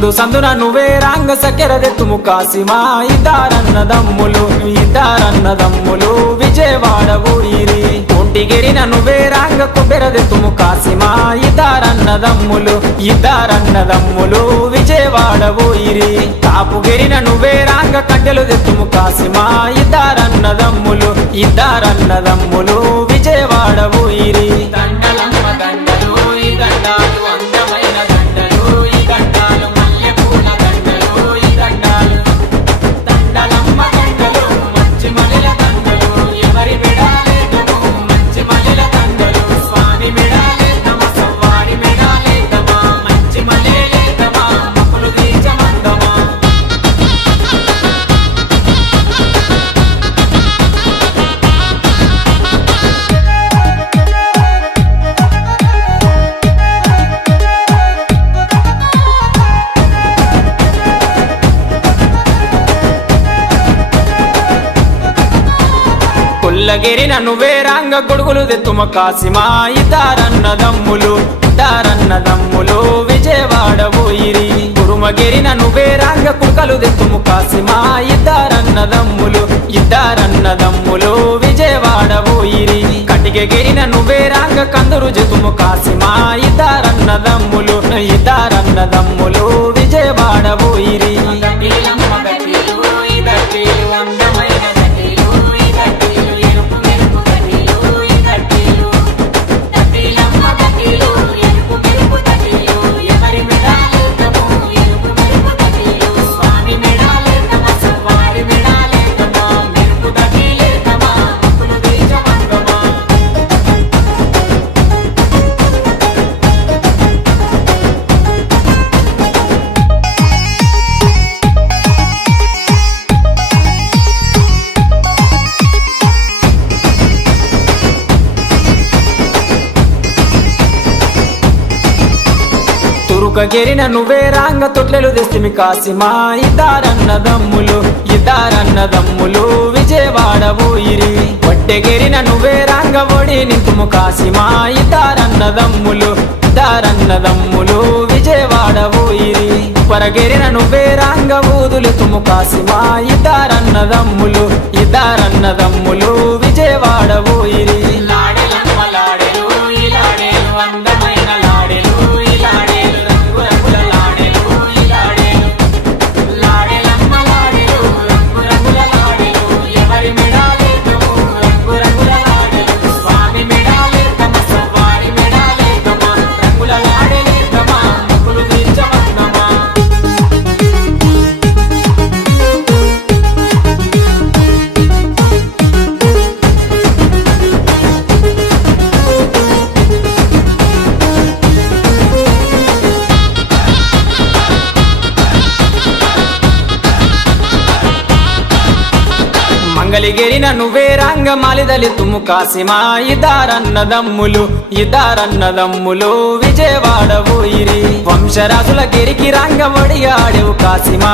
సందు సందున నువ్వే రాంగ సకెరదెత్తుము కాసిమా ఇద్దరన్నదమ్ములు విజయవాడ ఊరిరి ఒంటిగిరిన నువ్వే రాంగ కొబ్బెరదెత్తుము కాసిమా ఇద్దరన్నదమ్ములు విజయవాడ ఊరిరి కాపుగిరిన నువ్వే రాంగ కట్టెలు దెత్తుము కాసిమా ఇద్దరన్నదమ్ములు విజయవాడ ఊరిరి దండలమ్మ దండలు ఈ దండాలు అందమైన దండలు ఈ దండాలు మల్లెపూల దండలు ఈ దండాలు దండలమ్మ దండలు మంచి మల్లెల దండలు ఎవరి మెడాలేదము మంచి మల్లెల దండలు స్వామి మెడాలేదమా సవ్వారి మెడాలేదమా మంచి మల్లెలేదమా మొక్కులు తీర్చమందమా కొల్లగిరిన నువ్వే రాంగ గొడుగులు దెత్తుమ కాసిమా ఇద్దరన్నదమ్ములు విజయవాడ ఊరిరి కురుమగిరిన నువ్వే రాంగ కుక్కలు దెత్తుము కాసిమా ఇద్దరన్నదమ్ములు విజయవాడ ఊరిరి కటికెగిరిన నువ్వే రాంగ కందురు జతుము కాసిమా ఇద్దరన్నదమ్ములు విజయవాడ ఊరిరి తురుకగిరిన నువ్వే రాంగ తొట్లెలు తెస్తిమి కాసిమా ఇద్దరన్నదమ్ములు విజయవాడ ఊరిరి ఒట్టెగిరిన నువ్వే రాంగ ఒడి నింతుము కాసిమా ఇద్దరన్నదమ్ములు విజయవాడ ఊరిరి పరగిరిన నువ్వే రాంగ ఊదులు తుము కాసిమా ఇద్దరన్నదమ్ములు విజయవాడ ఊరిరి లాడెలమ్మ లాడెలు ఈ లాడేలు అందమైన లాడెలు ఈ లాడేలు రంగు రంగుల లాడెలు ఈ లాడేలు లాడెలమ్మ లాడెలు రంగు రంగుల లాడెలు ఎవరి మెడాలేదము రంగు రంగుల లాడెలు స్వామి మెడాలేదమా సవ్వారి మెడాలేదమా రంగుల లాడెలేదమా మొక్కులు తీర్చమందమా మంగళగిరిన నువ్వే రాంగ మాలిదలి తుమ్ము కాసిమా ఇద్దరన్నదమ్ములు విజయవాడ ఊరిరి వంశరాజుల గిరికి రాంగ ఒడిగాడెవు కాసిమా